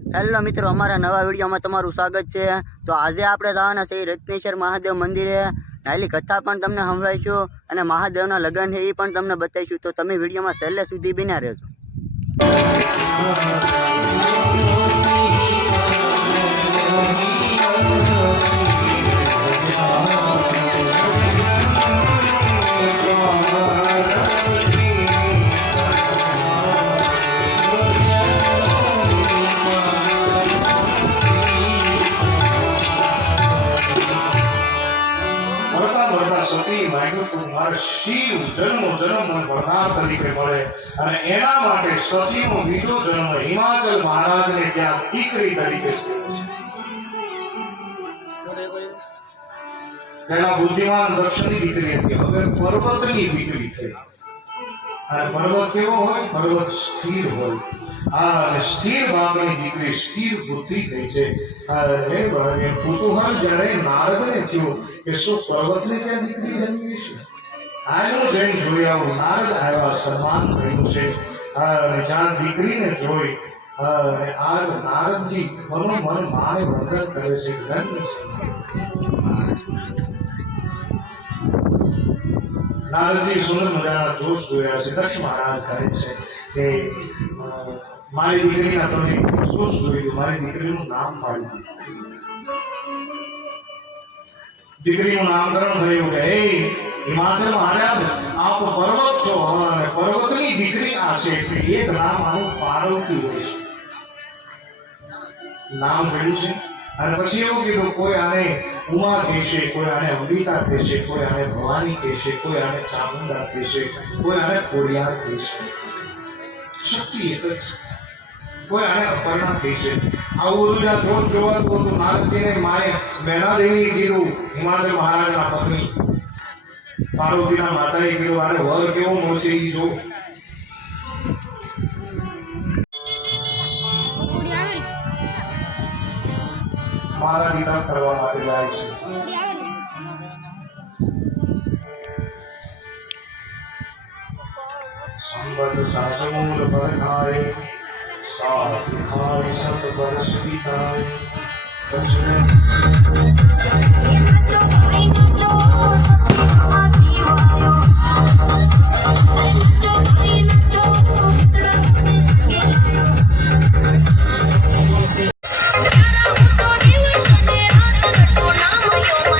Hello મિત્રો, અમારા નવા વિડીયોમાં તમારું સ્વાગત છે। તો આજે આપણે જવાના છે રત્નેશ્વર મહાદેવ મંદિરે। નાલી કથા પણ તમને સંભળાવીશું અને મહાદેવના લગ્ન છે એ પણ તમને બતાવીશું। તો તમે વિડીયોમાં છેલ્લે સુધી બન્યા રહેજો। શિવ જન્મ વરદાન તરીકે મળે અને એના માટે સતીનો બીજો જન્મ હિમાચલ મહારાજને ત્યાં દીકરી તરીકે પેલા બુદ્ધિમાન દક્ષની દીકરી હતી, હવે પર્વતની દીકરી થઈ। અને પર્વત કેવો હોય? પર્વત સ્થિર હોય। અને સ્થિર ભાવની દીકરી સ્થિર બુદ્ધિ થઈ છે। કુતૂહલ જ્યારે નારદને થયું કે શું પર્વતને ત્યાં દીકરી જન્મી છે? આનું જૈન જોઈ આવું નારદ આવ્યા, સન્માન થયું છે। જ્યાં દીકરીને જોઈ આજ નારદજી મનોમન માને વંદન કરે છે, ધન્ય છે। નારદજી સુંદર મજાના જોશ જોયા છે। દક્ષ મહારાજ કહે છે કે મારી દીકરીના તમે જોશ જોઈ દો, મારી દીકરીનું નામ પાડી દીધું। દીકરીનું નામકરણ થયું કે હે હિમાચલ મહારાજ, આપ પર્વત છો અને પર્વતની દીકરી આ છે, એટલે એક નામ આનું પાર્વતી હોય છે, નામ મળ્યું છે। અને પછી એવું કીધું કોઈ આને ઉમા કહેશે, કોઈ આને અંબિકા કહેશે, કોઈ આને ભવાની કહેશે, કોઈ આને ચામુંડા કહેશે, કોઈ આને ખોડિયાર કહેશે, શક્તિ એક જ છે। કોઈ આને અપર્ણા કહેશે। આવું બધું જ્યાં જોત જોવાતું હતું, નારદજીને માએ મેનાદેવી કીધું, હિમાચલ મહારાજના પત્ની પાર્વતીના માતાએ કીધું આને વર કેવો મળશે એ જો। મારા વિધાન કરવા માટે જાય છે। સંબંધ સાસમૂલ પર થાય, સાથ થાય સત વર્ષ વિતાય।